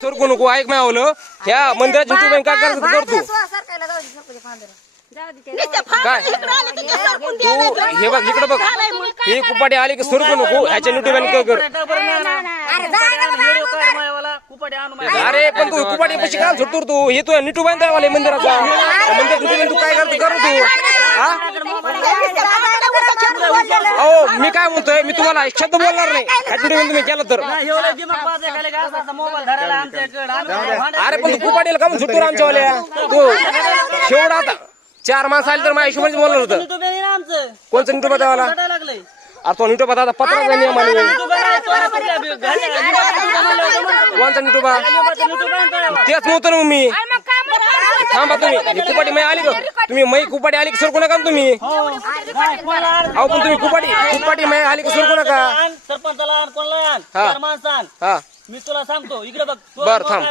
सरकू नको ऐक मावलं ह्या मंदिराची युट्यूब काय करायचं करतो काय तू हे बघ इकडे बघ ही कुपाटी आली की सरकू नको ह्याच्या युट्यूब कर अरे पण तू कुपाटी पशी काय सुटतो तू हे तू युट्यूब वाले मंदिराचा मंदिर तू काय करतो करू तू अहो मी काय म्हणतोय मी तुम्हाला एक शब्द बोलणार नाही ह्याच्या तुम्ही केलं तर अरे पण तू कुपाटीला का सुटतो आमच्यावाल्या तू शेवट आता 4 माणसं आली तर माझ्या हिशोबाने बोलणार होतं कोणचं युट्यूब त्याला अरे तो युट्यूब आता पत्राचा नियम आहे कोणचा युट्यूब तेच नव्हतं ना मी थांबा तुम्ही कुपाटी मै आली का तुम्ही मै कुपाटी आली की सरकू नका तुम्ही अहो पण तुम्ही कुपाटी मै आली की सरकू नका सरपंचाला कोणाला हा मी तुला सांगतो इकडे बघ बर थांब